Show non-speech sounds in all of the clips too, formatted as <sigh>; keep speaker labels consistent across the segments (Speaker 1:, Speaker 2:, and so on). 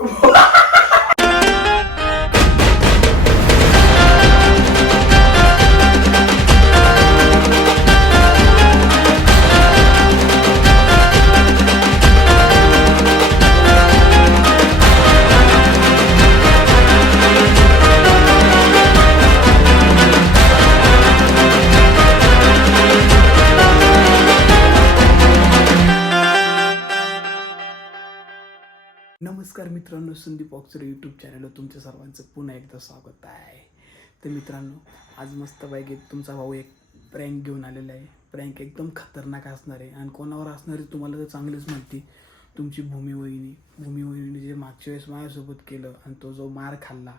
Speaker 1: Oh, Sandeep ऑक्सर YouTube चॅनलवर तुमच्या सर्वांचं पुन्हा एकदा स्वागत आहे. तर मित्रांनो आज मस्त एक तुमचा भाऊ एक प्रँक घेऊन आलेला आहे. प्रँक एकदम खतरनाक असणार आहे. आणि कोणावर असणार आहे तुम्हाला तर चांगलीच माहिती. तुमची भूमी वहिनी. भूमी वहिनीने जे मागच्या वेळेस माझ्यासोबत केलं आणि तो जो मार खाल्ला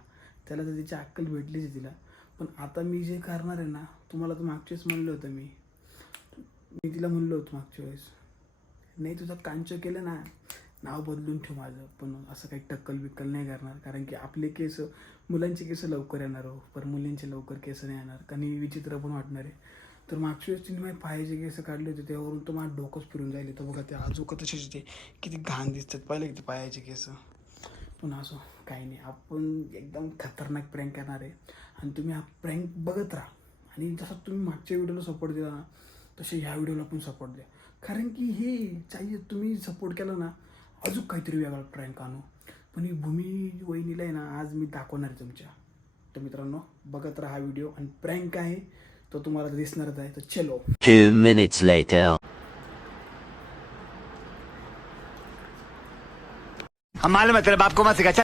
Speaker 1: त्याला तर तिची अक्कल भेटलीच आहे तिला. पण आता मी जे करणार आहे ना तुम्हाला तर मागच्या वेळेस म्हणलं होतं मी. मी तिला म्हणलं होतं मागच्या वेळेस. नाही तुझा कांच केलं ना नाव बदलून ठेव माझं पण असं काही टक्कल बिक्कल नाही करणार. कारण की आपले केस मुलांचे केस लवकर येणार हो पण मुलींचे लवकर केस नाही येणार. कारण विचित्र पण वाटणार आहे. तर मागच्या वेळेस तिने माझे पायाचे केस काढले होते त्यावरून तो माझं डोकंच फिरून जाईल तर बघा ते आजोका तसेच ते किती घाण दिसतात. पाहिले किती पायाचे केस. पण असो काही नाही. आपण एकदम खतरनाक प्रँक करणार आहे. आणि तुम्ही हा प्रँक बघत राहा. आणि जसं तुम्ही मागच्या व्हिडिओला सपोर्ट दिला ना तसे ह्या व्हिडिओला पण सपोर्ट द्या. कारण की हे चाहिए तुम्ही सपोर्ट केला ना अजून काहीतरी वेगळा प्रँक आणू पण ही भूमी वहिनीला आहे ना आज मी दाखवणार आहे तुमच्या तर मित्रांनो बघत राहा हा व्हिडिओ आणि प्रँक आहे तो तुम्हाला दिसणारच आहे तर चलो
Speaker 2: Two minutes later.
Speaker 3: मालूम है तेरे बाप को मत सिखा चल।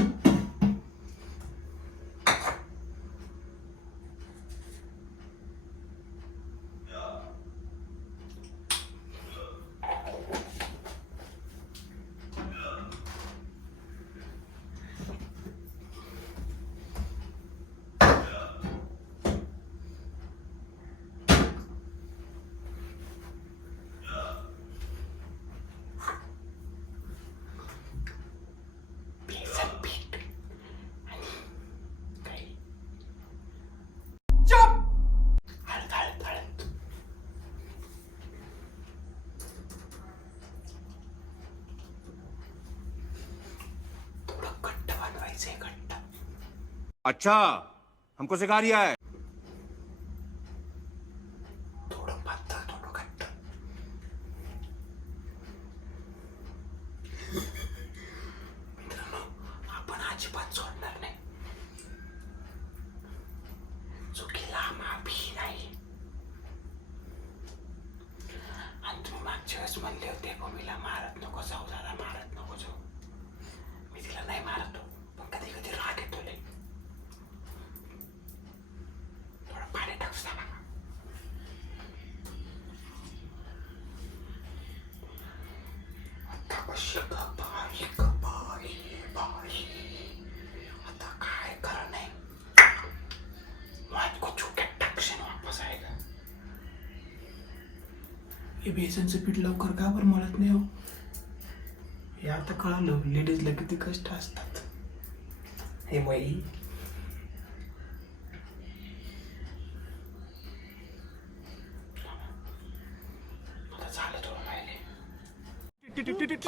Speaker 3: अच्छा हमको सिखा रिया है
Speaker 1: थोडं पातळ थोडं घट्ट मित्रांनो आपण अजिबात सोडणार नाही चुकीला माफी नाही आणि तुम्ही मागच्या वेळेस म्हणले होते भूमीला मारत नको जाऊ दादा मारत नको जाऊ मी तिला नाही मारतो पण कधी कधी राग येतो लय थोडं पाणी टाकता बघा आता कशी ग बाई ग बाई बाई आता काय खरं नाही मुळात को चुक्यात टाकशील वापस आहे का हे बेसनचं पीठ लवकर का बरं मळत नाही हो? हे आता कळालं लेडीजला किती कष्ट असतात. हे बाई आता झालं थोडं राहिले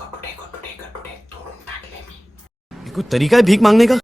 Speaker 4: गटुडे गटुडे गटुडे तोडून
Speaker 1: का?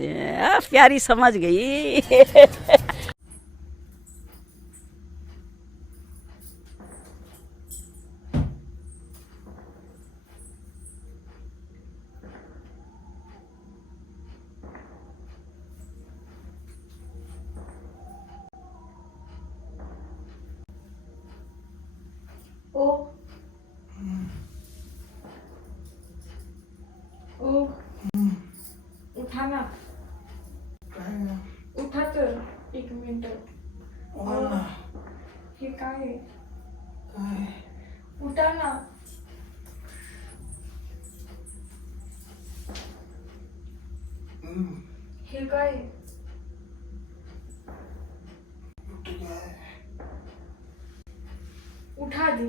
Speaker 2: आ, प्यारी समझ गई <laughs>
Speaker 5: ओ ओ उठा ना उठा तर एक मिनिट हे काय आहे? उठा ना हे काय? उठा आधी.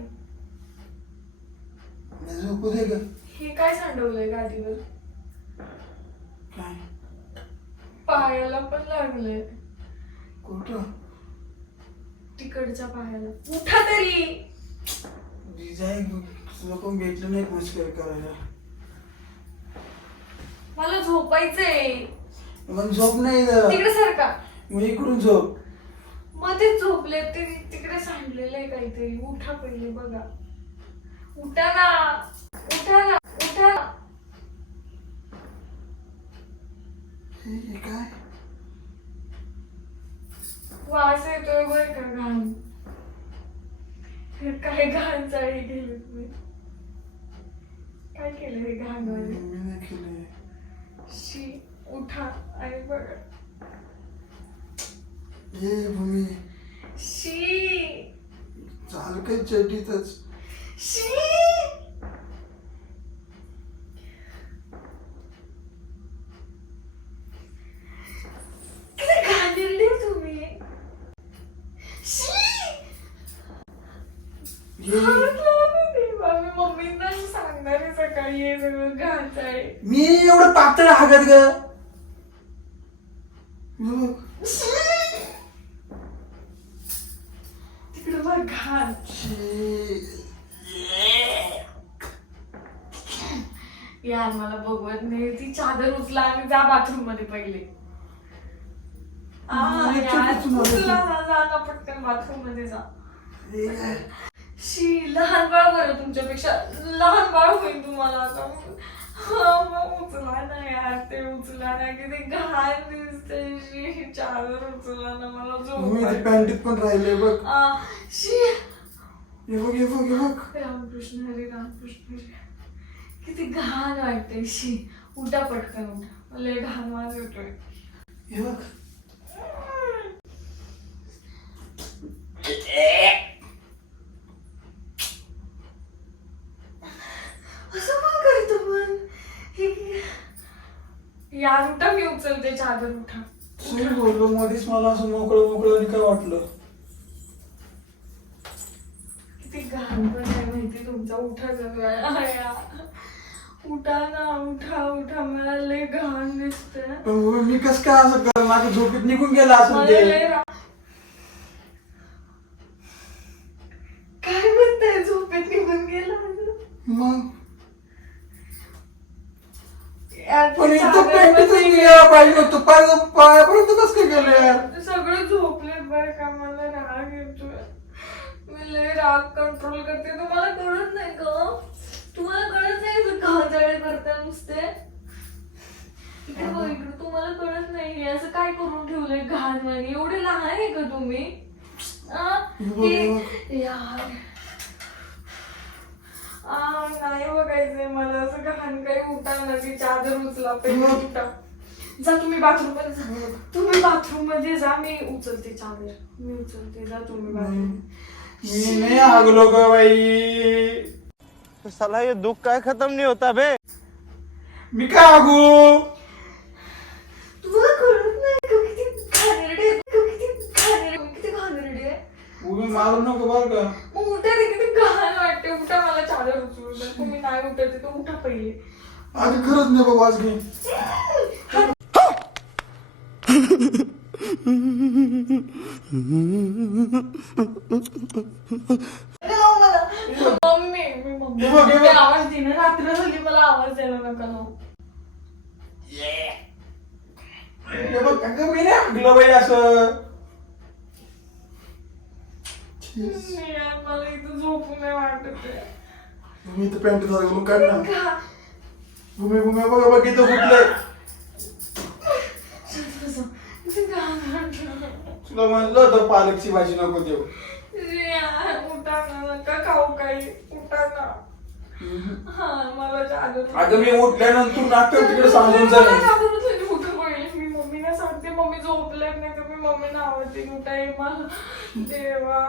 Speaker 5: हे काय सांडवलंय गादीवर?
Speaker 1: काय?
Speaker 5: पायाला पण लागले
Speaker 1: कुठं?
Speaker 5: तिकडच्या पायाला. उठा तरी.
Speaker 1: भेटलं नाही पुरस्कार करायला.
Speaker 5: मला झोपायचंय.
Speaker 1: मग झोप नाही जरा.
Speaker 5: तिकडे सारखा
Speaker 1: मग इकडून झोप.
Speaker 5: मध्ये झोपले ते तिकडे सांडलेलं आहे काहीतरी. उठा पहिले बघा. उठा ना. उठा ना. उठा ना.
Speaker 1: हे काय?
Speaker 5: वास येतोय बर का घाण? काय घाण चाळी गेली तुम्ही काय केलं हे घाण
Speaker 1: मी नाही केलंय.
Speaker 5: शी उठा आणि बघा.
Speaker 1: हे भूमी
Speaker 5: शी.
Speaker 1: चाल काय चड्डीतच?
Speaker 5: शी. किती घाणेरडे तुम्ही. शी मी मम्मींना सांगणार आहे सकाळी हे सगळं घाण आहे
Speaker 1: मी एवढं पातळ हागत ग.
Speaker 5: तिकडे बघ. यार मला बघवत नाही ती चादर उचला आणि जा बाथरूममध्ये पहिले आ,
Speaker 1: अरे,
Speaker 5: यार,
Speaker 1: चुकलं तुम्हाला.
Speaker 5: उचला ना, जा ना पटकन बाथरूममध्ये जा लहान बाळ बरं तुमच्यापेक्षा. लहान बाळ होईल तुम्हाला आता. हा, उचला ना यार ते उचला ना किती घाण दिसते चादर उचला ना मला झोप
Speaker 1: पॅन्टीत पण राहिले बघ.
Speaker 5: आ, शी.
Speaker 1: हे बघ हे बघ हे बघ.
Speaker 5: रामकृष्ण हरे रामकृष्ण हरे किती घाण वाटते शी. उठा पटकन उठा. लय घाण वाज येतोय.
Speaker 1: हे बघ.
Speaker 5: असं पण करतो पण. हे- यार उठा मी उचलते चादर उठा.
Speaker 1: सॉरी बोललो? मध्येच मला असं मोकळं मोकळं आणि काय वाटलं?
Speaker 5: किती घाण पण आहे माहिती तुमचा. उठा सगळं उठा ना उठा उठा. मला लय घाण दिसतंय.
Speaker 1: मी कस काय असं कर? माझ्या झोपेत निघून गेला असं
Speaker 5: मला
Speaker 1: ते.
Speaker 5: लय रा- काय म्हणताय? झोपेत निघून गेला
Speaker 1: मग? पण इथं
Speaker 5: मध्ये
Speaker 1: निघायला पाहिजे होतं पाय पायापर्यंत कस काय गेलं यार
Speaker 5: सगळं झोपलेत बरं का मला राग येतोय? मी लय राग कंट्रोल करते. तुम्हाला कळत नाही का तुम्हाला कळत नाही घाजाळे करता नुसते? इकडे बघ इकडे तुम्हाला कळत नाही असं काय करून ठेवलंय घाण एवढे लहान आहे का तुम्ही? आ? हे- यार. आ, नाही बघायचंय मला. असं घाण काही उठा ना ती चादर उचला
Speaker 1: बघ.
Speaker 5: उठा. जा तुम्ही बाथरूममध्ये जा. तुम्ही बाथरूममध्ये जा मी उचलते चादर. मी उचलते. जा तुम्ही बाथरूम
Speaker 1: नाही हागलो ग बाई.
Speaker 6: साला ये दुख काय खत्म नहीं होता बे.
Speaker 1: मी काय हागू?
Speaker 5: तुम्हाला कळत नाही का किती घाणेरडे आहेत? का किती घाणेरडे किती घाणेरडे आहे?
Speaker 1: उभी मारू नको बर का.
Speaker 5: मग उठा ते किती घाण वाटते उठा मला चादर उचलू नाही उठत तर उठा पहिले
Speaker 1: आधी खरंच नाही बाबा आज घे
Speaker 5: मम्मी मी मम्मी
Speaker 1: बघ, हे बघ.
Speaker 5: मी आवाज देणं रात्र झाली मला आवाज द्यायला नका लावू.
Speaker 1: बघ अगं मी नाही बाई असं
Speaker 5: मी यार, मला इथं झोपू नाही वाटत आहे.
Speaker 1: मी तर पॅन्ट घालून काढ ना.
Speaker 5: घा-
Speaker 1: भूमी बघा बघ इथं कुठलंय
Speaker 5: शांत बसा. किती घाण वाटलं.
Speaker 1: तुला म्हणलं होतं पालकची भाजी नको देऊ.
Speaker 5: उठा ना नका खाऊ काही. उठा ना. हा मला चादर
Speaker 1: अगं मी उठल्यानंतर नाटक तिकडे सांगून
Speaker 5: मला
Speaker 1: जाईल.
Speaker 5: मी मम्मीला सांगते मम्मी झोपलेत नाही तर मी मम्मीला आवडते उठाय मला. देवा.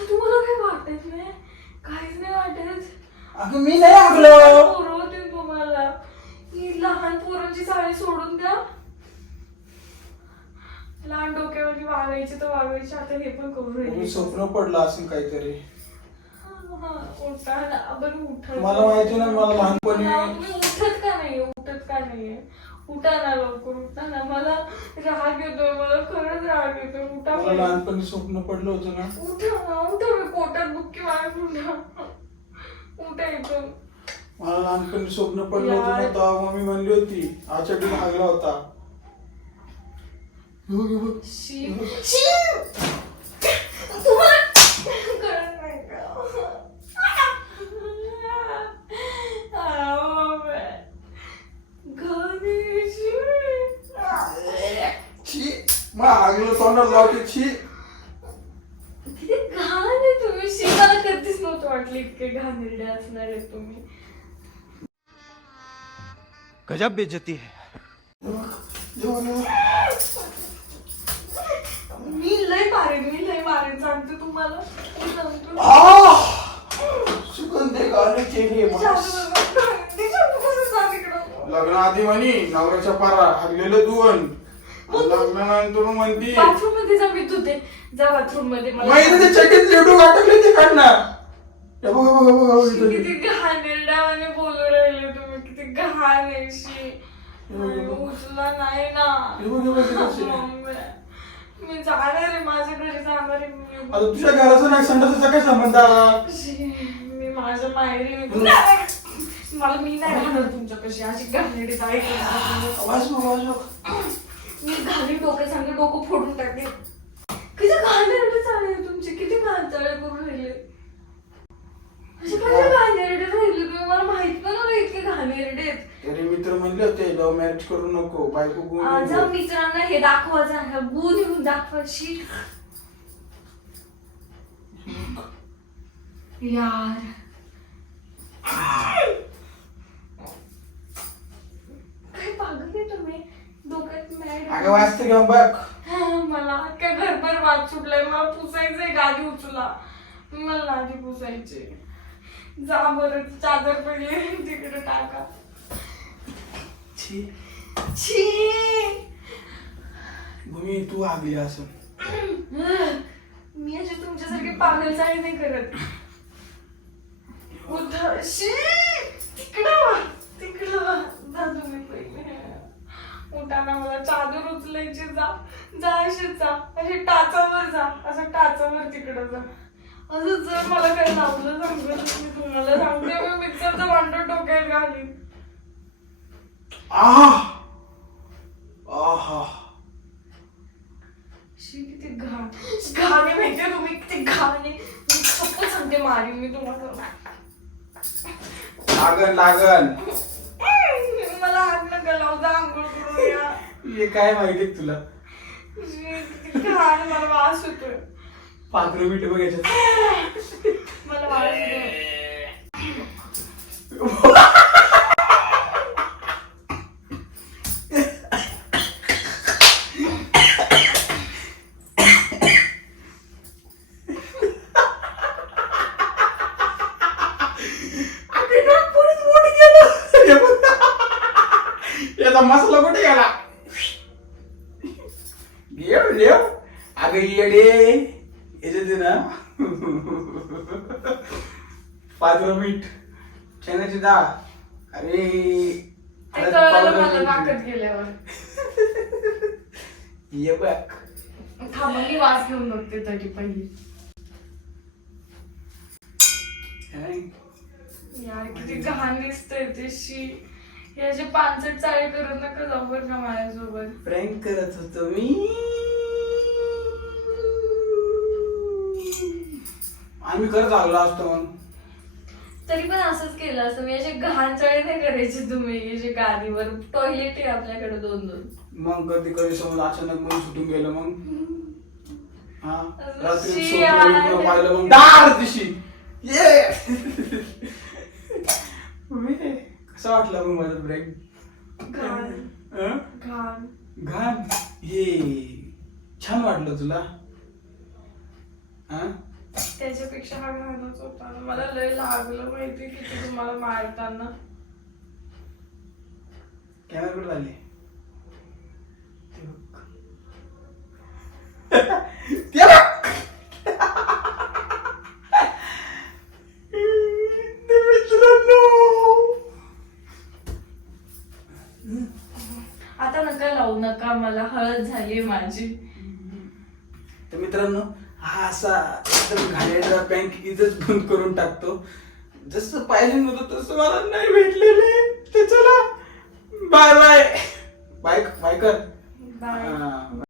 Speaker 5: तुम्हाला काही वाटत नाही? काहीच नाही वाटत.
Speaker 1: अगं मी नाही हागलो
Speaker 5: पोरं होती तुम्हाला. ही लहान पोरांची चाळी सोडून द्या. लहान डोक्यावरती वागायची तर वागायची. आता हे पण करू राहिले.
Speaker 1: स्वप्न पडलं असं काहीतरी.
Speaker 5: हा, उठा ना. उठा
Speaker 1: मला माहिती ना मला लहानपणी
Speaker 5: तुम्ही उठत का नाहीये उठत का नाहीये? उठा ना लवकर? उठा ना मला राग येतोय मला खरंच राग येतोय. उठा
Speaker 1: मला. लहानपणी स्वप्न पडलं होतं ना.
Speaker 5: उठा ना उठा मी पोटात बुक्की मारून उठा उठा इथून
Speaker 1: मला लहानपणी स्वप्न पडलं होतं ना
Speaker 5: यार.
Speaker 1: तेव्हा मम्मी म्हणली होती आचडी लागला होता. हे हे बघ.
Speaker 5: शी. शी. तुम्हाला कळत नाही का आ, मम्मी. गणेश.
Speaker 1: छी मग आगलं तोंडात लावते छी.
Speaker 5: किती घाण आहे तुम्ही. शी मला कधीच नव्हतं वाटलं इतके घाणेरडे असणार आहे तुम्ही.
Speaker 2: गजब बेइज्जती है.
Speaker 5: मी लय मारेन मी लय मारेन सांगते तुम्हाला. मी सांगतो.
Speaker 1: आह! सुगंधी. लग्न आधी म्हणी नवऱ्याच्या पारा हरलेलं दुवन लग्नानंतर म्हणती.
Speaker 5: बाथरूममध्ये जा मी धुते जा बाथरूममध्ये मला
Speaker 1: माहिती ते चकीत लेडू अटकले ते काढणार. हे बघ, बघ, बघ, बघ, इथं.
Speaker 5: किती घाणेरड्यावाने बोलू राहिले तुम्ही किती घाण आहे शी नाही, उचला नाही ना.
Speaker 1: हे बघ, हे बघ, हे कशी आहे.
Speaker 5: मम्मी, मी जाणार आहे माझ्या घरी जाणार आहे मी
Speaker 1: आता तुझ्या घराचा नाही संडासाचा काय संबंध? आला
Speaker 5: शी, मी माझ्या माहेरी. मला मी नाही राहणार तुमच्यापाशी अशी घाणेरडी काय
Speaker 1: आवाज बघ, आवाज बघ.
Speaker 5: मी घाली डोक्यात सांगते डोकं फोडून टाकते किती घाणेरडे चालले तुमचे किती घाण चाळे करून राहिले. असे कसे घाणेरडे राहिले तुम्ही? मला माहीत पण नव्हतं इतके घाणेरडे आहेत.
Speaker 1: तरी मित्र म्हणले होते लव्ह मॅरेज करू नको बायको गुण
Speaker 5: आज
Speaker 1: नको.
Speaker 5: मित्रांना हे दाखवायचं आहे गुण येऊन दाखवायची. यार काय पागल आहे तुम्ही डोक्यात मॅड
Speaker 1: अगं वाजते घेऊन बघ. <laughs>
Speaker 5: मला काय घरभर वाद सुटलाय. मला पुसायचंय गादी उचला. मला लादी पुसायची. जा बरं चादर पडली तिकडे टाका.
Speaker 1: छी
Speaker 5: छी.
Speaker 1: भूमी तू आगली असं <clears throat>
Speaker 5: मी अशी तुमच्यासारखी पागल चाळी नाही करत. उद्ध- शी! तिकडं तिकडं. जा तुम्ही उठाना मला चादर उचलायची जा जा अशी जा अशी टाचावर जा असं टाचावर तिकडं जा. असं जर मला काही लावलं सांगतो मी तुम्हाला सांगते मी मिक्सरचं भांड डोक्यात घालीन. शी किती घाण घाण माहितीये तुम्ही किती घाण मी चप्पल सांगते मारीन मी तुम्हाला.
Speaker 1: लागन लागन. हे काय माहिती तुला?
Speaker 5: घाण मला वास होतोय
Speaker 1: पात्र मीठ बघ याच्यात.
Speaker 5: मला वास <laughs>
Speaker 1: अगं, नागपुरीत बोट गेलं. हे बघ. याचा मसाला कुठे गेला घेऊ देव अगं येडे याच्यात आहे ना पात्र मीठ चण्याची डाळ अरे
Speaker 5: ते
Speaker 1: हळद
Speaker 5: कळलं
Speaker 1: powder
Speaker 5: मला
Speaker 1: घातली.
Speaker 5: नाकात गेल्यावर. <laughs>
Speaker 1: ये बघ.
Speaker 5: थांबा मी वास घेऊन बघते तरी पहिली
Speaker 1: काय?
Speaker 5: यार किती घाण दिसतंय ते शी हे असे पानसट चाळे करत नका जाऊ बरं का माझ्यासोबत.
Speaker 1: प्रँक करत होतो मी. आम्ही करत आलो असतो मग
Speaker 5: तरी पण असंच केलं असं मी असे घाण चाळे नाही करायचे तुम्ही असे गादीवर. टॉयलेट आहे आपल्याकडे दोन दोन
Speaker 1: मग कधी कधी समज अचानक मन सुटून गेलं मग? हा? रात्री
Speaker 5: शी
Speaker 1: झोपलो
Speaker 5: यार.
Speaker 1: बिपलो पाहिलं मग डार दिशी. ये! मी कसा वाटला मग माझा ब्रेक
Speaker 5: घाण. घाण.
Speaker 1: घाण? ये! छान वाटलं तुला. हा?
Speaker 5: त्याच्यापेक्षा हा घाणच होता. मला लय लागलं माहिती किती तुम्हाला मारताना.
Speaker 1: कॅमेरा कुठे <laughs> मित्रांनो!
Speaker 5: आता नका लावू नका मला हळद झाली माझी.
Speaker 1: तर मित्रांनो हा असा एकदम घाणेरडा बँक इथंच बंद करून टाकतो. जसं पाहिजे नव्हतं तसं मला नाही भेटलेले. तर चला बाय बाय बाय बाय कर.